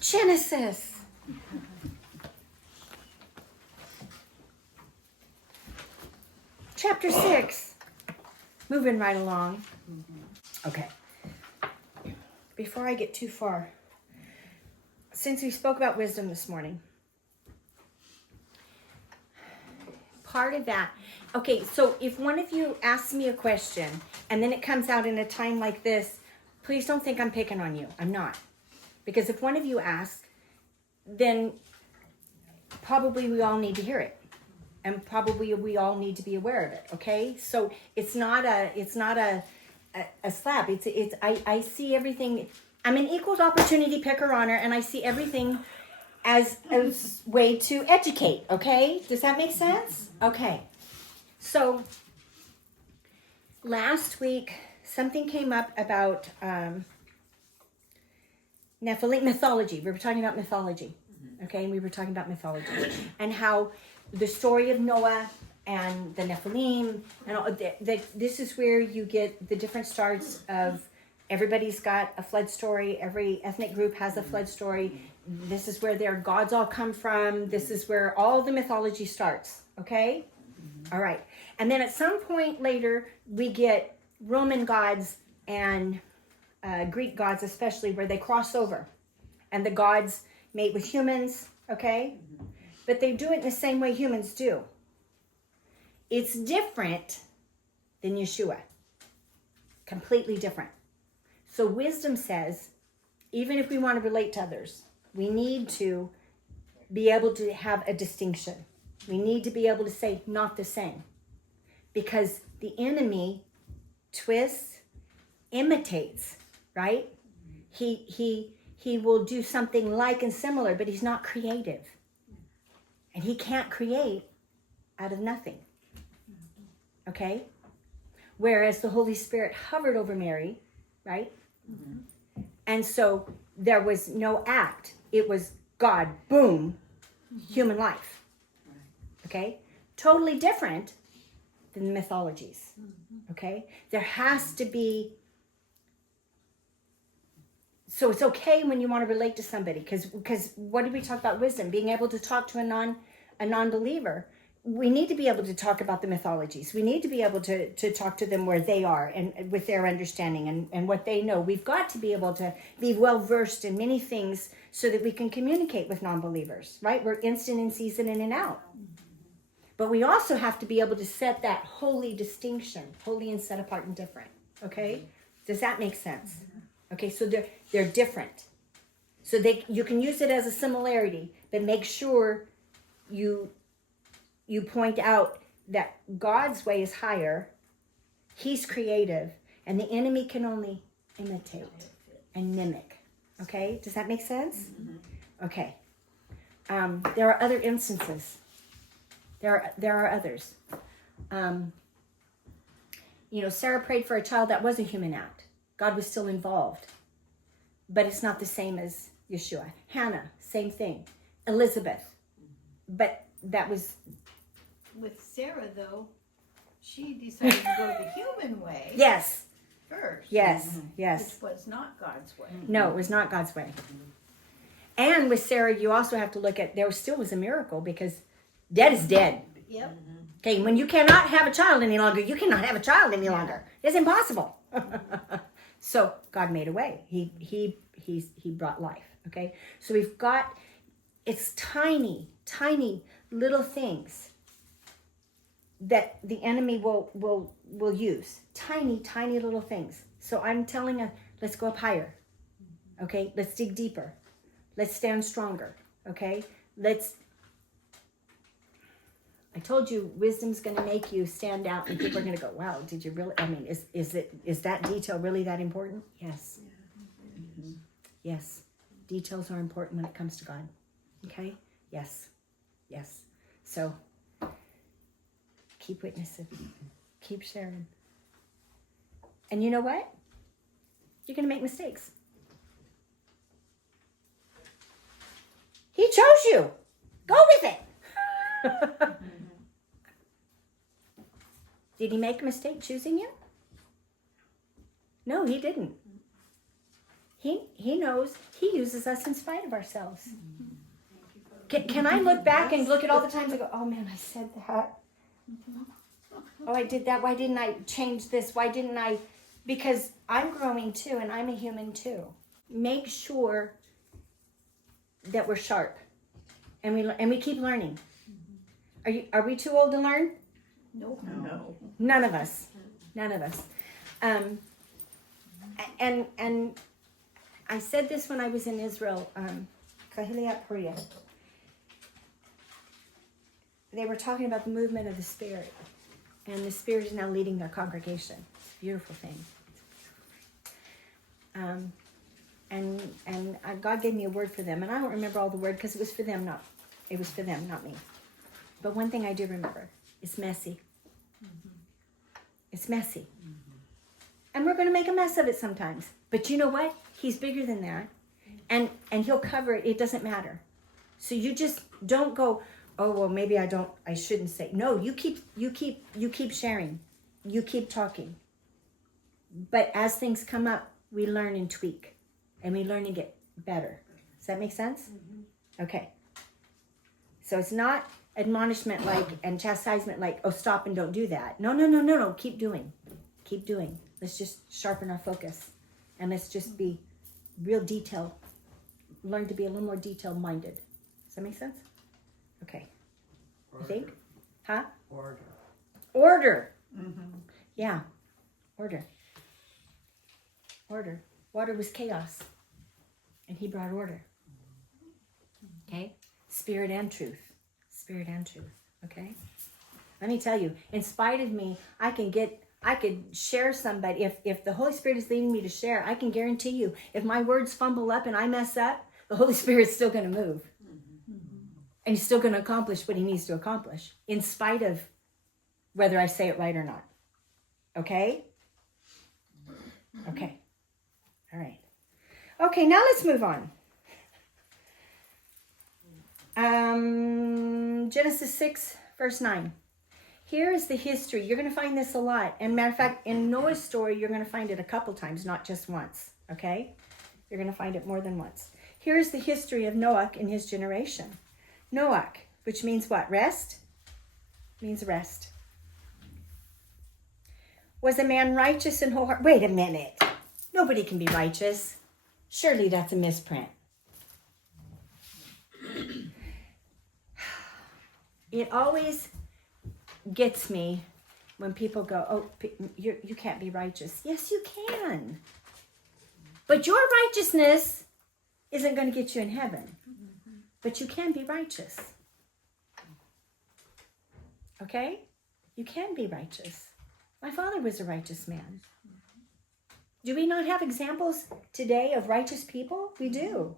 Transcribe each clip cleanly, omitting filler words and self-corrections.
Genesis. Chapter 6. Moving right along. Okay. Before I get too far, since we spoke about wisdom this morning, part of that, okay, so if one of you asks me a question and then it comes out in a time like this, please don't think I'm picking on you. I'm not. Because if one of you asks, then probably we all need to hear it. And probably we all need to be aware of it, okay? So it's not a slap. I see everything. I'm an equal opportunity picker honor, and I see everything as a way to educate, okay? Does that make sense? Okay. So last week, something came up about Nephilim mythology. We were talking about mythology, okay? And we were talking about mythology and how the story of Noah and the Nephilim, and all, this is where you get the different starts of everybody's got a flood story. Every ethnic group has a flood story. This is where their gods all come from. This is where all the mythology starts, okay? All right. And then at some point later, we get Roman gods and Greek gods especially, where they cross over. And the gods mate with humans, okay? But they do it in the same way humans do. It's different than Yeshua. Completely different. So wisdom says, even if we want to relate to others, we need to be able to have a distinction. We need to be able to say, not the same. Because the enemy twists, imitates, right? He will do something like and similar, but he's not creative. And he can't create out of nothing. Okay? Whereas the Holy Spirit hovered over Mary, right? Mm-hmm. And so there was no act. It was God, boom, human life. Okay? Totally different than the mythologies. Okay? There has to be. So it's okay when you want to relate to somebody, because what did we talk about wisdom? Being able to talk to a non-believer. We need to be able to talk about the mythologies. We need to be able to talk to them where they are and with their understanding and what they know. We've got to be able to be well-versed in many things so that we can communicate with non-believers, right? We're instant in season, in and out. But we also have to be able to set that holy distinction, holy and set apart and different, okay? Does that make sense? Okay, so they're different. So you can use it as a similarity, but make sure you point out that God's way is higher, he's creative, and the enemy can only imitate and mimic. Okay, does that make sense? Okay. There are other instances. There are others. Sarah prayed for a child. That was a human act. God was still involved. But it's not the same as Yeshua. Hannah, same thing. Elizabeth. But that was... With Sarah, though, she decided to go the human way. Yes. First. Yes, yes. Which was not God's way. No, it was not God's way. And with Sarah, you also have to look at, there still was a miracle because dead is dead. Yep. Okay, when you cannot have a child any longer, you cannot have a child any longer. It's impossible. So God made a way. He brought life. Okay, so we've got, it's tiny little things that the enemy will use. Tiny little things. So I'm telling us, let's go up higher. Okay, let's dig deeper. Let's stand stronger. Okay, I told you, wisdom's going to make you stand out, and people are going to go, wow, did you really? I mean, is that detail really that important? Yes. Mm-hmm. Yes. Details are important when it comes to God. Okay? Yes. So, keep witnessing. Keep sharing. And you know what? You're going to make mistakes. He chose you. Go with it. Did he make a mistake choosing you? No, he didn't. He knows he uses us in spite of ourselves. Can I look back and look at all the times I go, oh man, I said that. Oh, I did that. Why didn't I change this? Why didn't I? Because I'm growing too, and I'm a human too. Make sure that we're sharp, and we keep learning. Are we too old to learn? Nope. No. None of us. And I said this when I was in Israel. Kahiliat Korea. They were talking about the movement of the Spirit, and the Spirit is now leading their congregation. It's a beautiful thing. And God gave me a word for them, and I don't remember all the word because it was for them, not me. But one thing I do remember: it's messy. It's messy, and we're going to make a mess of it sometimes. But you know what? He's bigger than that, and He'll cover it. It doesn't matter. So you just don't go, oh well, maybe I shouldn't say. No, you keep sharing, you keep talking. But as things come up, we learn and tweak, and we learn to get better. Does that make sense? Okay. So it's not admonishment and chastisement oh, stop and don't do that. No. Keep doing. Let's just sharpen our focus, and let's just be real detail. Learn to be a little more detail minded. Does that make sense? Okay. Order. I think? Huh? Order. Yeah. Order. Water was chaos, and He brought order. Okay? Spirit and truth. Okay? Let me tell you, in spite of me, I could share somebody. If the Holy Spirit is leading me to share, I can guarantee you, if my words fumble up and I mess up, the Holy Spirit's still going to move. And He's still going to accomplish what He needs to accomplish, in spite of whether I say it right or not. Okay? Okay. All right. Okay, now let's move on. Genesis 6, verse 9. Here is the history. You're going to find this a lot. And matter of fact, in Noah's story, you're going to find it a couple times, not just once. Okay? You're going to find it more than once. Here is the history of Noach and his generation. Noach, which means what? Rest? Means rest. Was a man righteous and wholehearted? Wait a minute. Nobody can be righteous. Surely that's a misprint. It always gets me when people go, oh, you can't be righteous. Yes, you can. But your righteousness isn't going to get you in heaven. But you can be righteous. Okay? You can be righteous. My father was a righteous man. Do we not have examples today of righteous people? We do.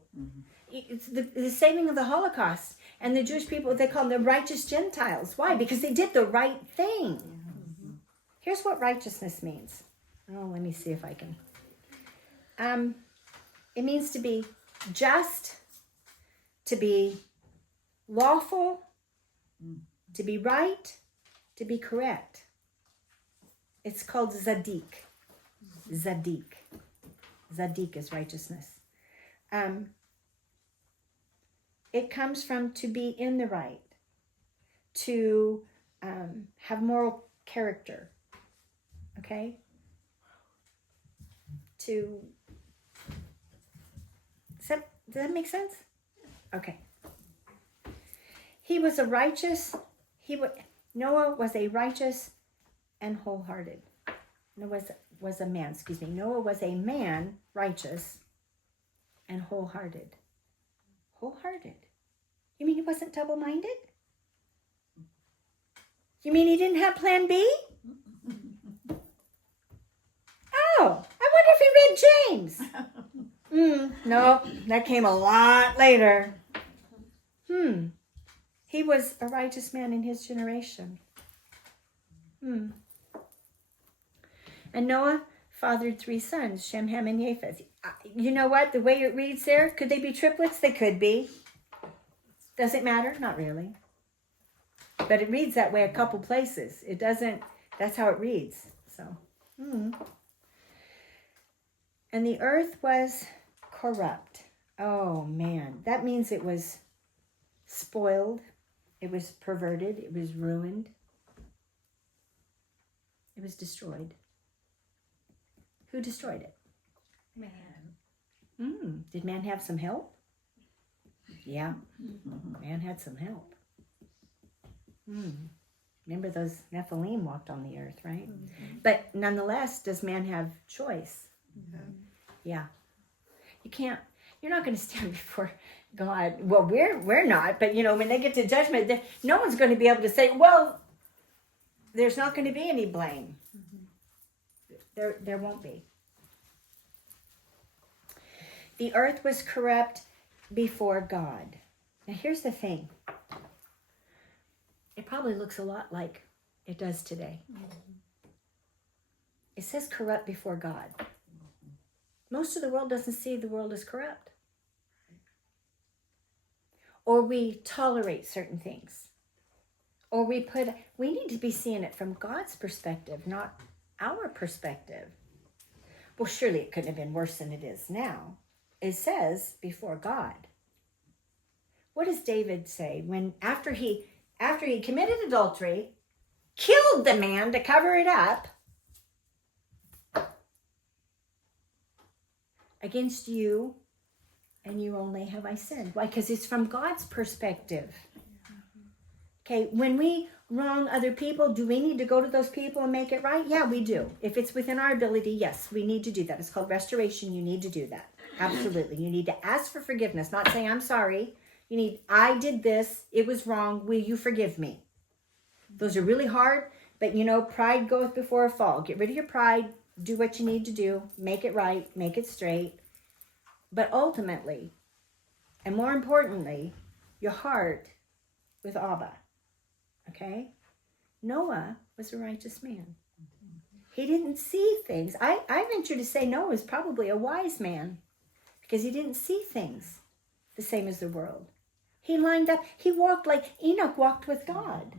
It's the saving of the Holocaust. And the Jewish people, they call them the righteous Gentiles. Why? Because they did the right thing. Here's what righteousness means. Oh, let me see if I can. It means to be just, to be lawful, to be right, to be correct. It's called Zadik. Zadik is righteousness. It comes from to be in the right, to have moral character, okay? Does that make sense? Okay. Noah was a righteous and wholehearted. Noah was a man, righteous and wholehearted. Wholehearted. You mean he wasn't double-minded? You mean he didn't have plan B? Oh, I wonder if he read James. No, that came a lot later. He was a righteous man in his generation. And Noah fathered 3 sons, Shem, Ham, and Japheth. You know what? The way it reads there, could they be triplets? They could be. Does it matter? Not really. But it reads that way a couple places. It doesn't, that's how it reads. So, And the earth was corrupt. Oh man, that means it was spoiled, it was perverted, it was ruined, it was destroyed. Who destroyed it? Man. Did man have some help? Yeah, man had some help. Remember those Nephilim walked on the earth, right? But nonetheless, does man have choice? Yeah. You're not going to stand before God. Well, we're not, but when they get to judgment, no one's going to be able to say, well, there's not going to be any blame. There won't be. The earth was corrupt before God. Now here's the thing. It probably looks a lot like it does today. It says corrupt before God. Most of the world doesn't see the world as corrupt. Or we tolerate certain things. Or we need to be seeing it from God's perspective, not our perspective. Well, surely it couldn't have been worse than it is now. It says before God. What does David say when after he committed adultery, killed the man to cover it up? Against you and you only have I sinned. Why? Because it's from God's perspective. Okay, when we wrong other people, do we need to go to those people and make it right? Yeah, we do. If it's within our ability, yes, we need to do that. It's called restoration. You need to do that. Absolutely. You need to ask for forgiveness, not say, I'm sorry. You need, I did this. It was wrong. Will you forgive me? Those are really hard, but pride goeth before a fall. Get rid of your pride. Do what you need to do. Make it right. Make it straight. But ultimately, and more importantly, your heart with Abba. Okay? Noah was a righteous man. He didn't see things. I venture to say Noah was probably a wise man because he didn't see things the same as the world. He lined up. He walked like Enoch walked with God.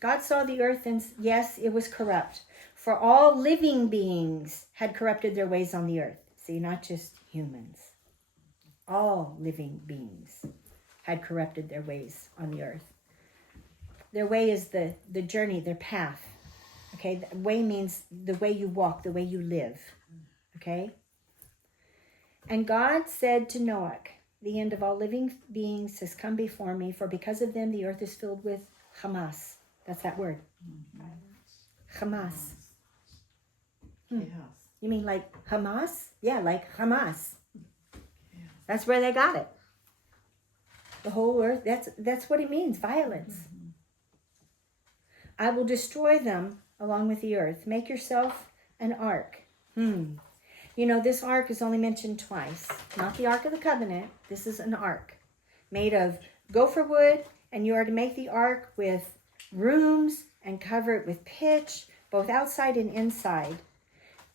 God saw the earth and yes, it was corrupt. For all living beings had corrupted their ways on the earth. See, not just humans. All living beings had corrupted their ways on the earth. Their way is the journey, their path. Okay, the way means the way you walk, the way you live. Okay? And God said to Noach, the end of all living beings has come before me, for because of them the earth is filled with Hamas. That's that word. Hamas. You mean like Hamas? Yeah, like Hamas. That's where they got it. The whole earth, that's what it means, violence. I will destroy them along with the earth. Make yourself an ark. This ark is only mentioned twice. Not the Ark of the Covenant. This is an ark made of gopher wood, and you are to make the ark with rooms and cover it with pitch, both outside and inside.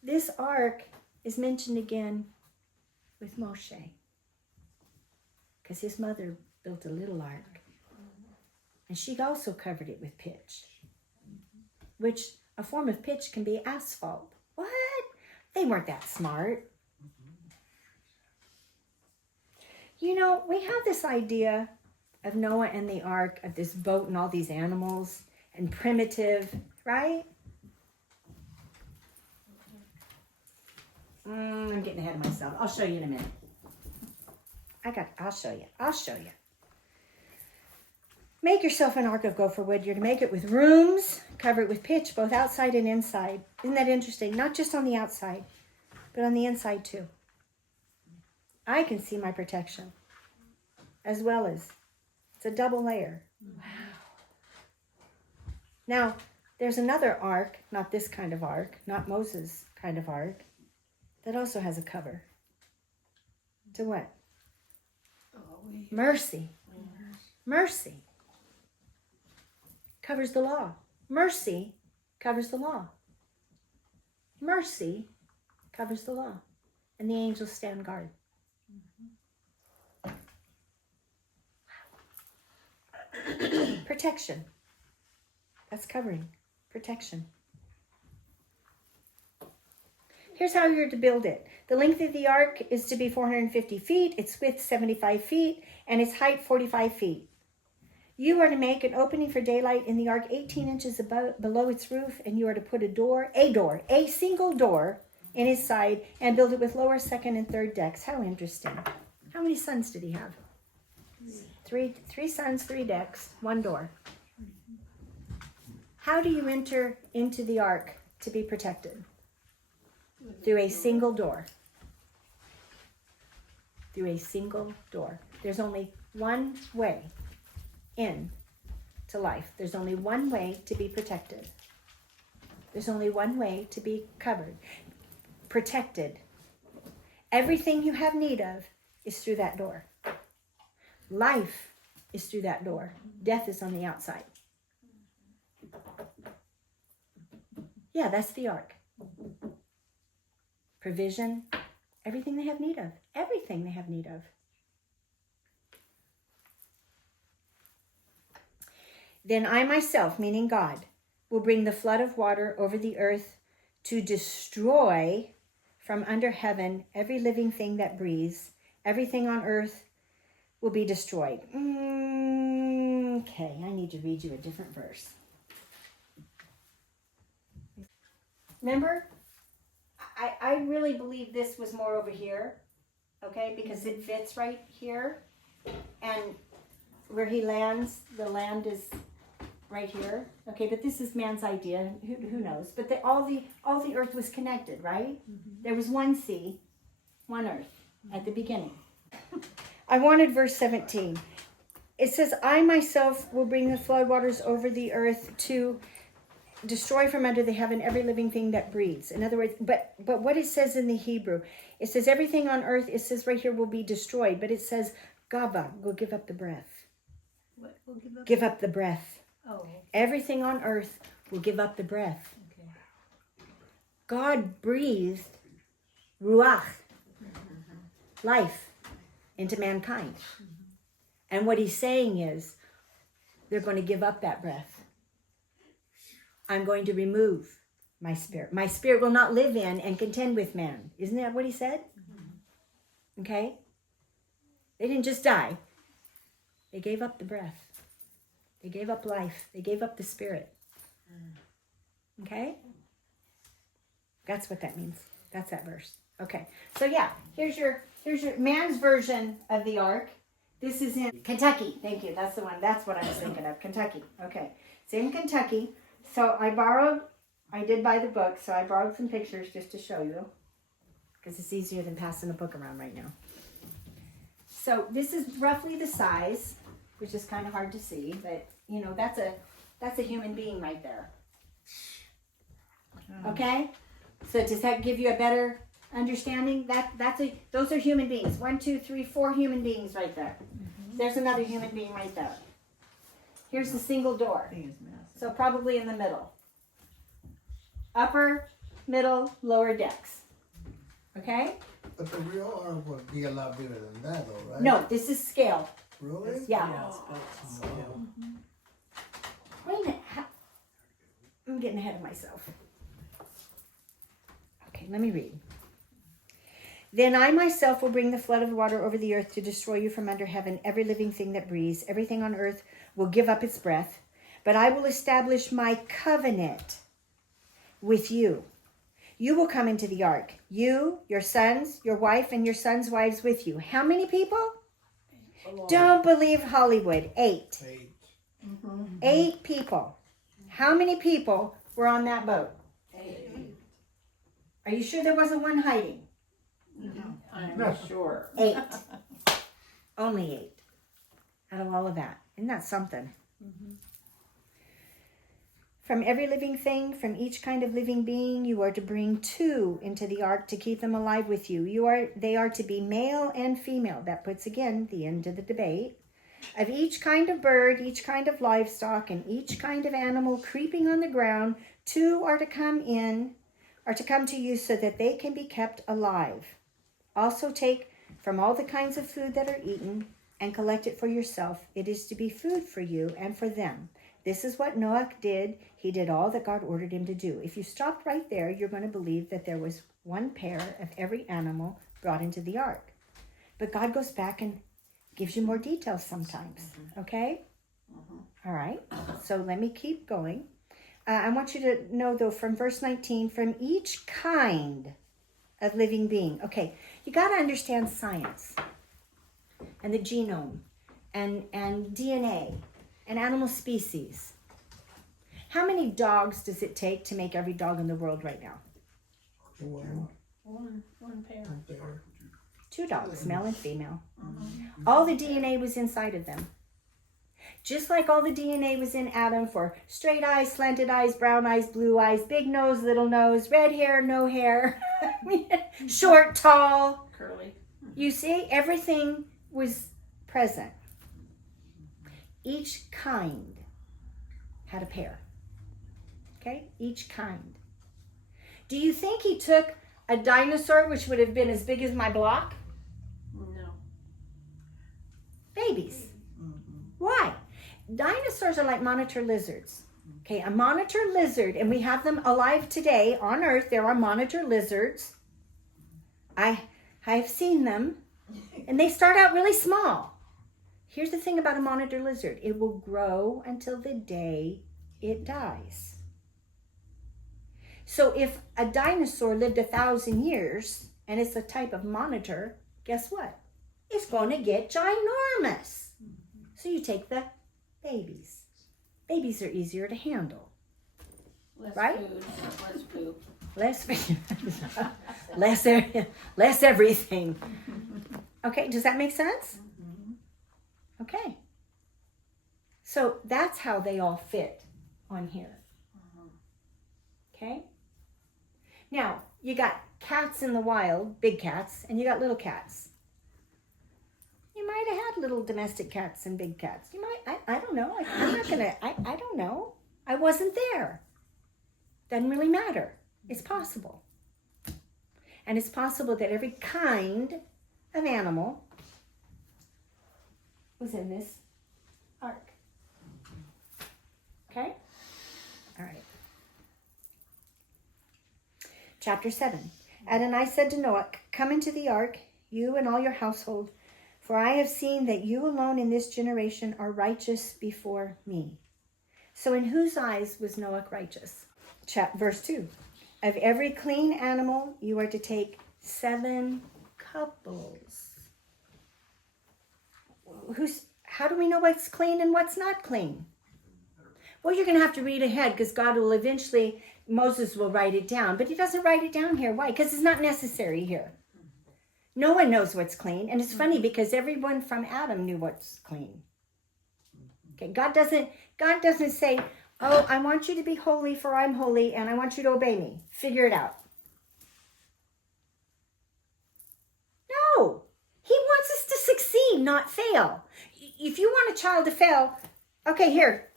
This ark is mentioned again with Moshe, because his mother built a little ark, and she also covered it with pitch, which a form of pitch can be asphalt. What? They weren't that smart. We have this idea of Noah and the ark, of this boat and all these animals, and primitive, right? I'm getting ahead of myself. I'll show you in a minute. I'll show you. Make yourself an ark of gopher wood. You're to make it with rooms, cover it with pitch, both outside and inside. Isn't that interesting? Not just on the outside, but on the inside too. I can see my protection, as well as it's a double layer. Wow. Now, there's another ark, not this kind of ark, not Moses' kind of ark, that also has a cover. To what? Mercy. Mercy covers the law. Mercy covers the law. Mercy covers the law. And the angels stand guard. Protection. That's covering. Protection. here's how you're to build it. The length of the ark is to be 450 feet, its width 75 feet, and its height 45 feet. You are to make an opening for daylight in the ark 18 inches below its roof, and you are to put a single door in its side, and build it with lower, second, and third decks. How interesting. How many sons did he have? Three sons, 3 decks, 1 door. How do you enter into the ark to be protected? Through a single door. Through a single door. There's only one way in to life. There's only one way to be protected. There's only one way to be covered. Protected. Everything you have need of is through that door. Life is through that door. Death is on the outside. Yeah, that's the ark. Provision, everything they have need of. Everything they have need of. Then I myself, meaning God, will bring the flood of water over the earth to destroy from under heaven every living thing that breathes. Everything on earth will be destroyed. Okay, I need to read you a different verse. Remember? I really believe this was more over here, okay, because it fits right here. And where he lands, the land is right here. Okay, but this is man's idea. Who knows? But all the earth was connected, right? Mm-hmm. There was one sea, one earth at the beginning. I wanted verse 17. It says, I myself will bring the floodwaters over the earth to destroy from under the heaven every living thing that breathes. In other words, but what it says in the Hebrew, it says everything on earth, it says right here, will be destroyed. But it says, Gava, will give up the breath. What will give up? Give up the breath. Oh. Everything on earth will give up the breath. Okay. God breathed ruach, life, into mankind. And what he's saying is, they're going to give up that breath. I'm going to remove my spirit. My spirit will not live in and contend with man. Isn't that what he said? Okay? They didn't just die. They gave up the breath. They gave up life. They gave up the spirit. Okay? That's what that means. That's that verse. Okay. So yeah, here's your man's version of the ark. This is in Kentucky. Thank you. That's the one. That's what I was thinking of. Kentucky. Okay. It's in Kentucky. So I did buy the book, so I borrowed some pictures just to show you. Because it's easier than passing a book around right now. So this is roughly the size, which is kind of hard to see, but you know, that's a human being right there. Okay? So does that give you a better understanding? Those are human beings. 1, 2, 3, 4 human beings right there. Mm-hmm. There's another human being right there. Here's the single door. So probably in the middle. Upper, middle, lower decks. Okay? But the real ark would be a lot bigger than that, though, right? No, this is scale. Really? Yeah. Wow. Wait a minute. I'm getting ahead of myself. Okay, let me read. Then I myself will bring the flood of water over the earth to destroy you from under heaven. Every living thing that breathes, everything on earth will give up its breath. But I will establish my covenant with you. You will come into the ark. You, your sons, your wife, and your sons' wives with you. How many people? Don't believe Hollywood. 8. 8. Mm-hmm. 8 people. How many people were on that boat? 8. Are you sure there wasn't one hiding? I'm sure. 8. Only 8 out of all of that. Isn't that something? Mm-hmm. From every living thing, from each kind of living being, you are to bring 2 into the ark to keep them alive with you. They are to be male and female. That puts, again, the end to the debate. Of each kind of bird, each kind of livestock, and each kind of animal creeping on the ground, 2 are to come to you so that they can be kept alive. Also take from all the kinds of food that are eaten and collect it for yourself. It is to be food for you and for them. This is what Noach did. He did all that God ordered him to do. If you stopped right there, you're going to believe that there was one pair of every animal brought into the ark. But God goes back and gives you more details sometimes. Okay? All right. So let me keep going. I want you to know, though, from verse 19, from each kind of living being. Okay, you got to understand science and the genome and DNA and animal species. How many dogs does it take to make every dog in the world right now? One pair. 2 dogs, male and female. All the DNA was inside of them. Just like all the DNA was in Adam for straight eyes, slanted eyes, brown eyes, blue eyes, big nose, little nose, red hair, no hair, short, tall. Curly. You see, everything was present. Each kind had a pair. Okay? Each kind. Do you think he took a dinosaur, which would have been as big as my block? No. Babies. Why? Dinosaurs are like monitor lizards. Okay, a monitor lizard, and we have them alive today on Earth. There are monitor lizards. I've seen them, and they start out really small. Here's the thing about a monitor lizard. It will grow until the day it dies. So if a dinosaur lived 1,000 years, and it's a type of monitor, guess what? It's going to get ginormous. So you take the babies. Babies are easier to handle. Less Right? food, less poop. Less everything. Okay, does that make sense? Okay. So that's how they all fit on here. Okay? Now, you got cats in the wild, big cats, and you got little cats. You might have had little domestic cats and big cats. You might, I don't know. I'm not going to, I don't know. I wasn't there. Doesn't really matter. It's possible. And it's possible that every kind of animal was in this ark. Okay? All right. Chapter 7. Adonai said to Noach, "Come into the ark, you and all your household, for I have seen that you alone in this generation are righteous before me." So in whose eyes was Noach righteous? Verse 2. Of every clean animal you are to take 7 couples. How do we know what's clean and what's not clean? Well, you're going to have to read ahead because God will eventually, Moses will write it down. But he doesn't write it down here. Why? Because it's not necessary here. No one knows what's clean. And it's funny because everyone from Adam knew what's clean. Okay, God doesn't say, "Oh, I want you to be holy for I'm holy and I want you to obey me. Figure it out." No. He wants us to succeed, not fail. If you want a child to fail, okay, here.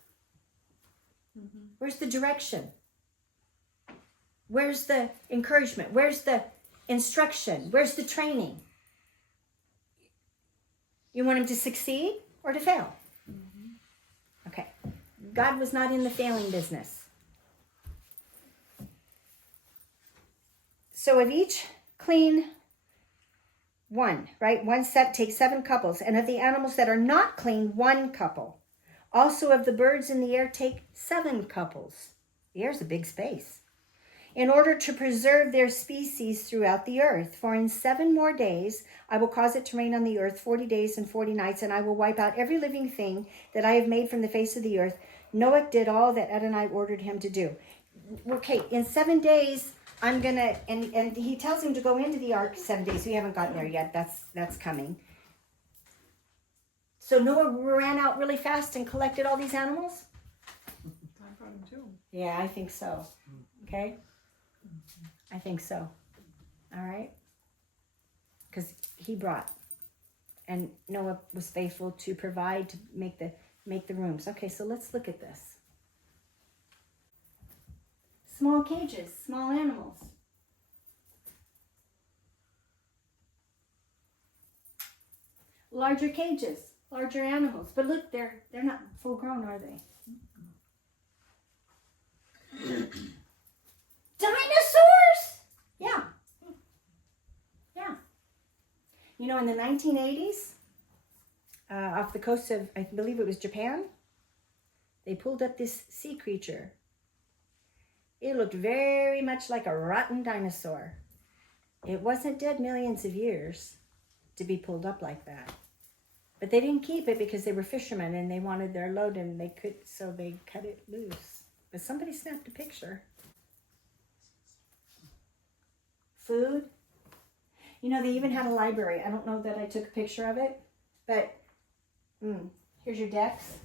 Where's the direction? Where's the encouragement? Where's the instruction? Where's the training? You want him to succeed or to fail? Okay. God was not in the failing business. So of each clean one, right? One set takes 7 couples. And of the animals that are not clean, 1 couple. Also of the birds in the air, take 7 couples. The air's a big space. In order to preserve their species throughout the earth. For in 7 more days, I will cause it to rain on the earth 40 days and 40 nights, and I will wipe out every living thing that I have made from the face of the earth. Noach did all that Adonai ordered him to do. Okay, in 7 days, I'm going to, and he tells him to go into the ark 7 days. We haven't gotten there yet. That's coming. So Noah ran out really fast and collected all these animals? I brought him to him. Yeah, I think so. Okay? I think so. All right? Because he brought. And Noah was faithful to provide, to make the rooms. Okay, so let's look at this. Small cages, small animals. Larger cages, larger animals. But look, they're not full grown, are they? Dinosaurs! Yeah. in the 1980s, off the coast of, I believe it was Japan, they pulled up this sea creature. It looked very much like a rotten dinosaur. It wasn't dead millions of years to be pulled up like that. But they didn't keep it because they were fishermen and they wanted their load and so they cut it loose. But somebody snapped a picture. Food. They even had a library. I don't know that I took a picture of it, but here's your decks.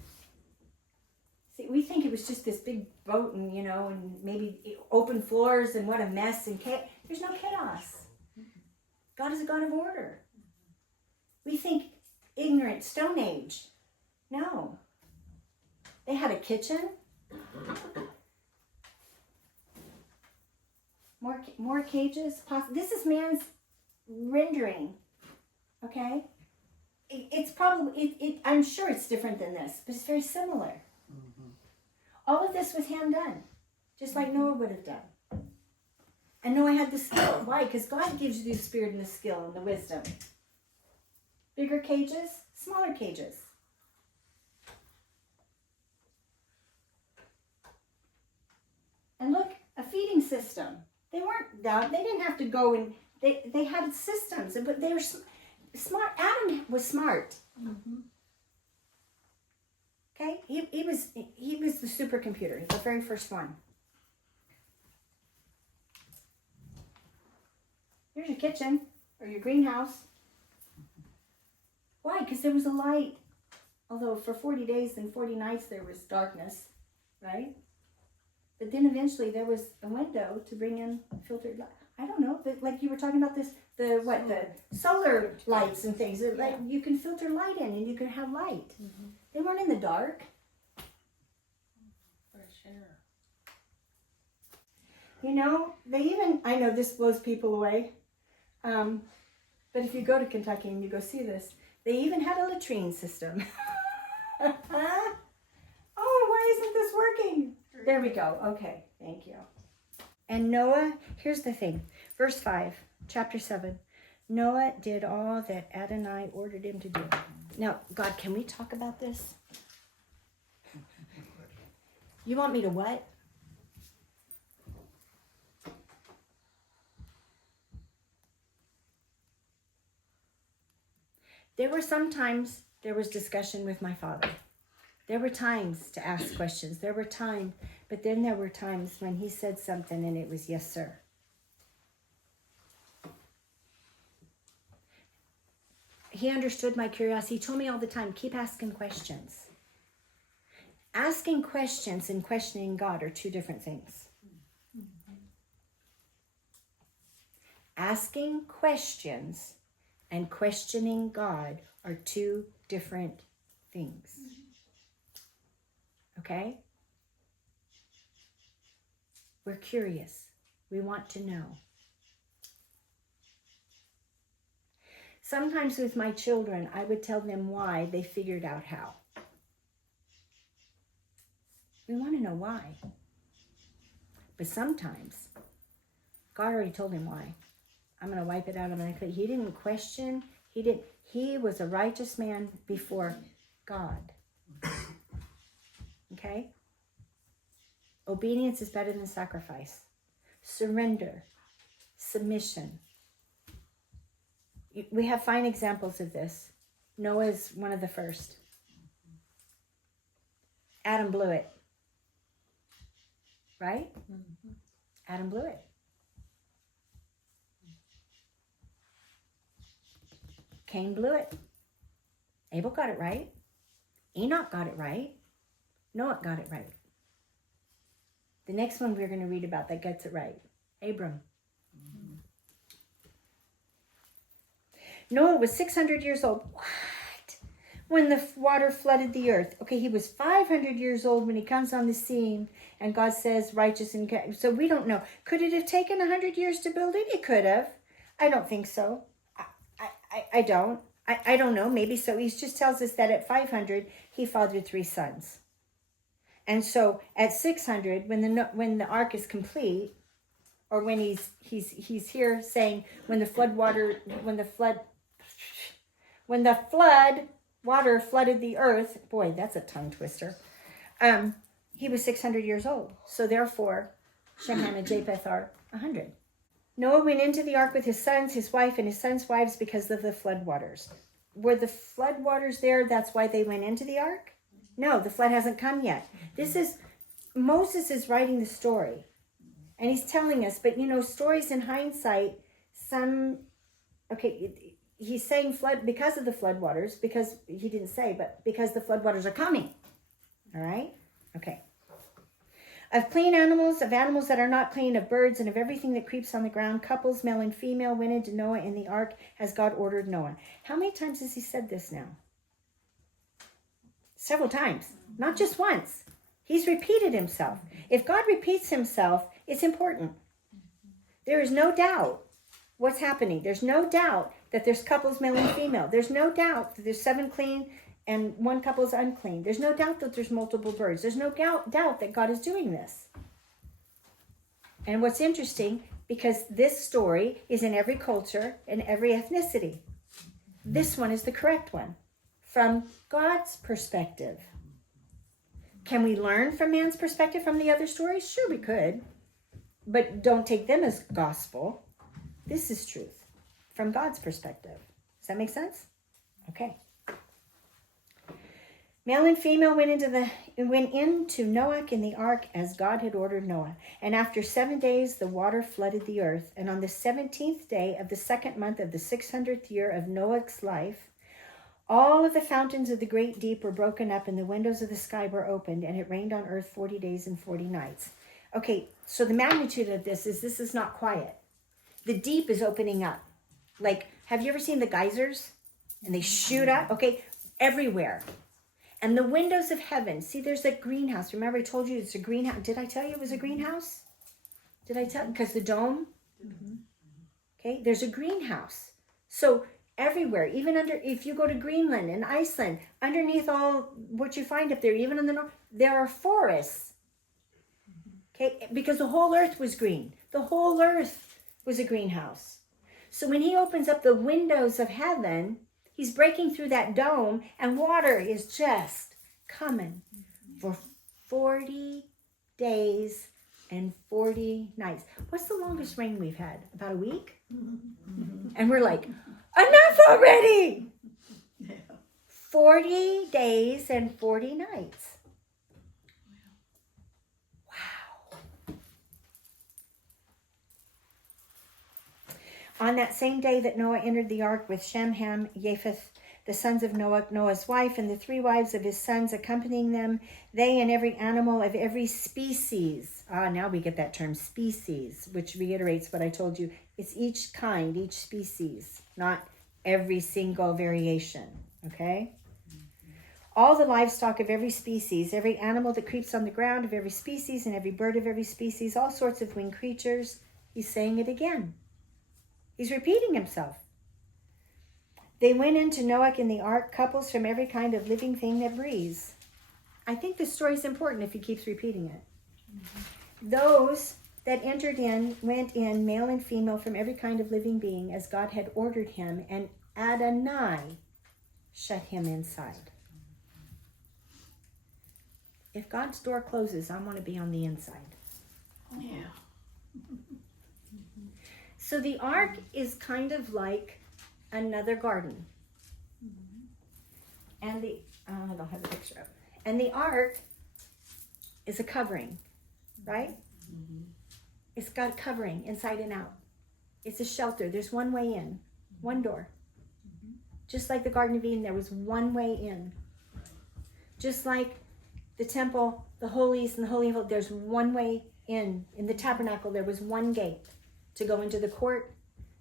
See, we think it was just this big boat and, and maybe open floors and what a mess and chaos. There's no chaos. God is a God of order. We think ignorant, Stone Age. No. They had a kitchen. More cages. This is man's rendering. Okay? It's probably, I'm sure it's different than this, but it's very similar. Mm-hmm. All of this was hand done, just like Noah would have done. And Noah had the skill. Why? Because God gives you the spirit and the skill and the wisdom. Bigger cages, smaller cages. And look, a feeding system. They weren't down. They didn't have to go and they had systems, but they were smart. Adam was smart. Mm-hmm. Okay, he was the supercomputer, the very first one. Here's your kitchen or your greenhouse. Why? Because there was a light. Although for 40 days and 40 nights there was darkness, right? But then eventually there was a window to bring in filtered light. I don't know, but like you were talking about this, the solar lights and things. Yeah. Like you can filter light in and you can have light. Mm-hmm. They weren't in the dark. Fresh air. They even, I know this blows people away, but if you go to Kentucky and you go see this, they even had a latrine system. Oh, why isn't this working? There we go. Okay, thank you. And Noah, here's the thing. Verse 5, chapter 7. Noah did all that Adonai ordered him to do. Now, God, can we talk about this? You want me to what? There were some times there was discussion with my father. There were times to ask questions. There were times, but then there were times when he said something and it was, yes, sir. He understood my curiosity. He told me all the time, keep asking questions. Asking questions and questioning God are two different things. Asking questions and questioning God are two different things. Okay? We're curious. We want to know. Sometimes with my children, I would tell them why they figured out how. We want to know why. But sometimes, God already told him why. I'm going to wipe it out. I'm going to. He didn't question. He was a righteous man before God. Okay? Obedience is better than sacrifice. Surrender. Submission. We have fine examples of this. Noah's one of the first. Adam blew it. Right? Mm-hmm. Adam blew it. Cain blew it. Abel got it right. Enoch got it right. Noah got it right. The next one we're going to read about that gets it right. Abram. Mm-hmm. Noah was 600 years old. What? When the water flooded the earth. Okay, he was 500 years old when he comes on the scene and God says righteous and so we don't know. Could it have taken 100 years to build it? It could have. I don't think so. I don't. I don't know. Maybe so. He just tells us that at 500 he fathered 3 sons. And so at 600 when the ark is complete, or when he's here saying when the flood when the water flooded the earth, boy, that's a tongue twister. He was 600 years old. So therefore, Shem, Ham, and Japheth are 100. Noah went into the ark with his sons, his wife, and his sons' wives because of the flood waters. Were the flood waters there? That's why they went into the ark? No, the flood hasn't come yet. Moses is writing the story. And he's telling us, but stories in hindsight, he's saying flood because of the flood waters, because he didn't say, but because the flood waters are coming. All right? Okay. Of clean animals, of animals that are not clean, of birds, and of everything that creeps on the ground, couples, male and female, went into Noah in the ark as God ordered Noah. How many times has he said this now? Several times. Not just once. He's repeated himself. If God repeats himself, it's important. There is no doubt what's happening. There's no doubt that there's couples, male and female. There's no doubt that there's 7 clean and 1 couple is unclean. There's no doubt that there's multiple birds. There's no doubt that God is doing this. And what's interesting, because this story is in every culture and every ethnicity. This one is the correct one from God's perspective. Can we learn from man's perspective from the other stories? Sure, we could. But don't take them as gospel. This is truth from God's perspective. Does that make sense? Okay. Male and female went into Noach in the ark as God had ordered Noah. And after 7 days, the water flooded the earth. And on the 17th day of the 2nd month of the 600th year of Noach's life, all of the fountains of the great deep were broken up and the windows of the sky were opened, and it rained on earth 40 days and 40 nights. Okay, so the magnitude of this is not quiet. The deep is opening up. Like, have you ever seen the geysers? And they shoot up, okay, everywhere. And the windows of heaven. See, there's a greenhouse. Remember I told you it's a greenhouse. Did I tell you it was a greenhouse? Did I tell you? Because the dome? Okay, there's a greenhouse. So everywhere, even if you go to Greenland and Iceland, underneath all what you find up there, even in the north, there are forests. Okay, because the whole earth was green. The whole earth was a greenhouse. So when he opens up the windows of heaven, he's breaking through that dome, and water is just coming for 40 days and 40 nights. What's the longest rain we've had? About a week? And we're like, enough already! 40 days and 40 nights. Wow. On that same day that Noah entered the ark with Shem, Ham, Japheth, the sons of Noah, Noah's wife, and the 3 wives of his sons accompanying them, they and every animal of every species. Now we get that term, species, which reiterates what I told you. It's each kind, each species, not every single variation, okay? All the livestock of every species, every animal that creeps on the ground of every species, and every bird of every species, all sorts of winged creatures. He's saying it again. He's repeating himself. They went into Noach in the ark, couples from every kind of living thing that breathes. I think this story is important if he keeps repeating it. Those that entered in went in, male and female, from every kind of living being, as God had ordered him, and Adonai shut him inside. If God's door closes, I want to be on the inside. Oh, yeah. So the ark is kind of like another garden. And I don't have a picture of it. And the ark is a covering, right? It's got covering inside and out. It's a shelter. There's one way in, one door. Just like the Garden of Eden, there was one way in. Just like the temple, the holies and the holy of holies, there's one way in. In the tabernacle, there was one gate to go into the court,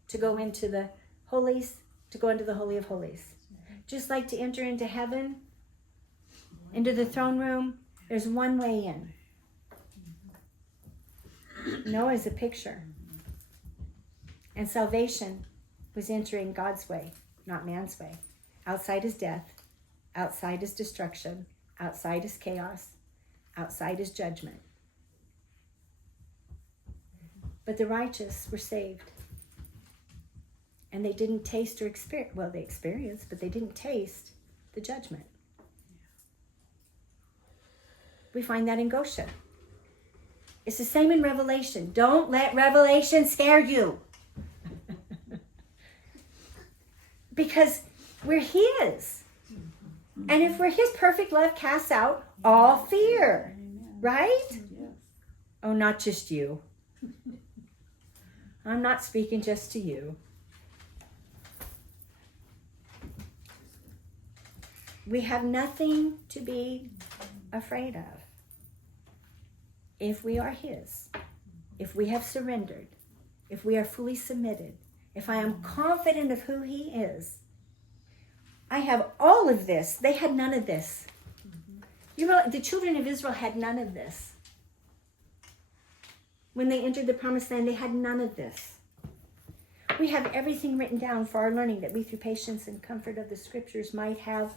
to go into the holies, to go into the holy of holies. Just like to enter into heaven, into the throne room, there's one way in. Noah is a picture. And salvation was entering God's way, not man's way. Outside is death. Outside is destruction. Outside is chaos. Outside is judgment. But the righteous were saved. And they didn't taste or experience, well, they experienced, but they didn't taste the judgment. We find that in Goshen. It's the same in Revelation. Don't let Revelation scare you. Because we're his. And if we're his, perfect love casts out all fear. Right? Yes. Oh, not just you. I'm not speaking just to you. We have nothing to be afraid of. If we are his, if we have surrendered, if we are fully submitted, if I am confident of who he is, I have all of this. They had none of this. You realize the children of Israel had none of this. When they entered the promised land, they had none of this. We have everything written down for our learning, that we through patience and comfort of the scriptures might have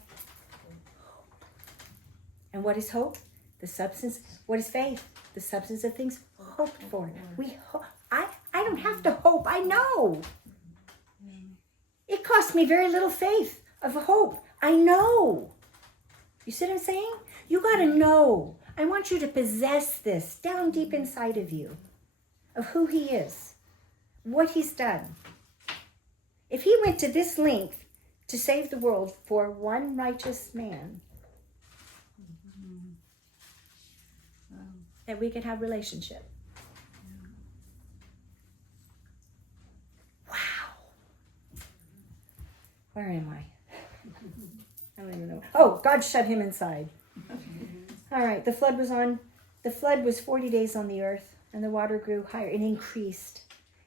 hope. And what is hope? The substance. What is faith? The substance of things hoped for. I don't have to hope. I know. It cost me very little faith of hope. I know. You see what I'm saying? You got to know. I want you to possess this down deep inside of you, of who he is, what he's done. If he went to this length to save the world for one righteous man, that we could have relationship. Wow. Where am I? I don't even know. Oh, God shut him inside. All right, the flood was 40 days on the earth, and the water grew higher and increased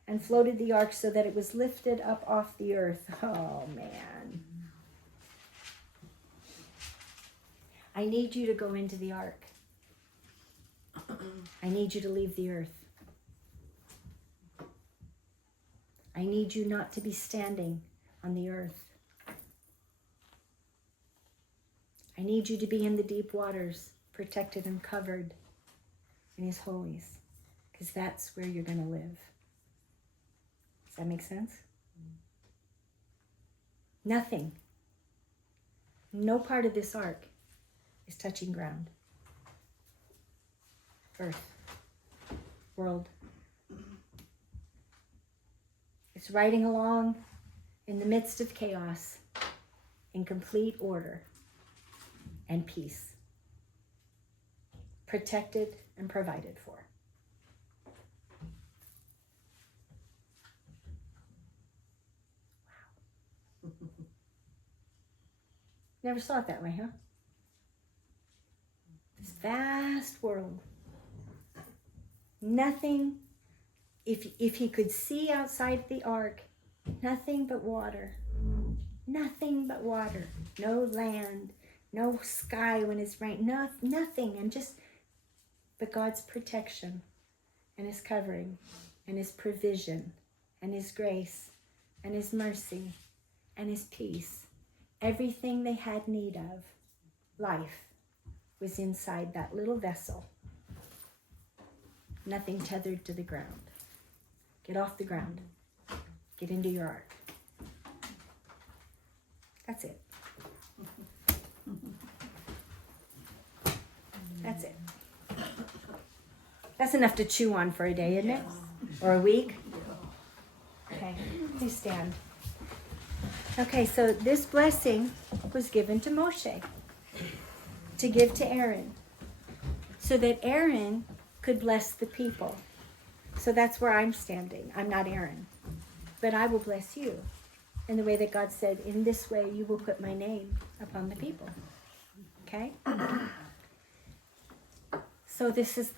and floated the ark so that it was lifted up off the earth. Oh, man. I need you to go into the ark. I need you to leave the earth. I need you not to be standing on the earth. I need you to be in the deep waters, protected and covered in his holies, because that's where you're going to live. Does that make sense? Nothing, no part of this ark is touching ground. Earth, world. It's riding along in the midst of chaos, in complete order and peace, protected and provided for. Wow. Never saw it that way, huh? This vast world. Nothing, if he could see outside the ark, nothing but water. Nothing but water. No land, no sky when it's rain, nothing. And but God's protection and his covering and his provision and his grace and his mercy and his peace. Everything they had need of, life, was inside that little vessel. Nothing tethered to the ground. Get off the ground. Get into your ark. That's it. That's it. That's enough to chew on for a day, isn't it? Or a week? Okay, please stand. Okay, so this blessing was given to Moshe to give to Aaron, so that Aaron could bless the people. So that's where I'm standing. I'm not Aaron, but I will bless you in the way that God said, in this way you will put my name upon the people. Okay? So this is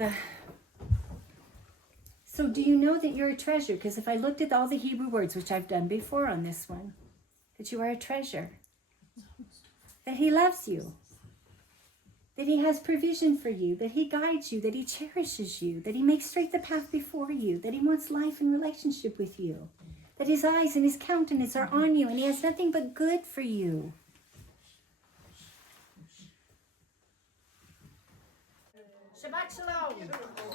so do you know that you're a treasure? Because if I looked at all the Hebrew words, which I've done before on this one, that you are a treasure, that he loves you, that he has provision for you, that he guides you, that he cherishes you, that he makes straight the path before you, that he wants life and relationship with you, that his eyes and his countenance are on you, and he has nothing but good for you. Shabbat shalom.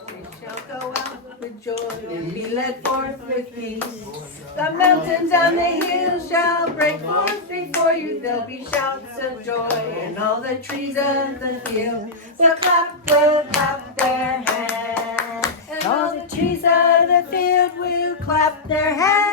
We shall go out with joy and be led forth with peace. The mountains and the hills shall break forth before you. There'll be shouts of joy, and all the trees of the field will clap their hands. And all the trees of the field will clap their hands.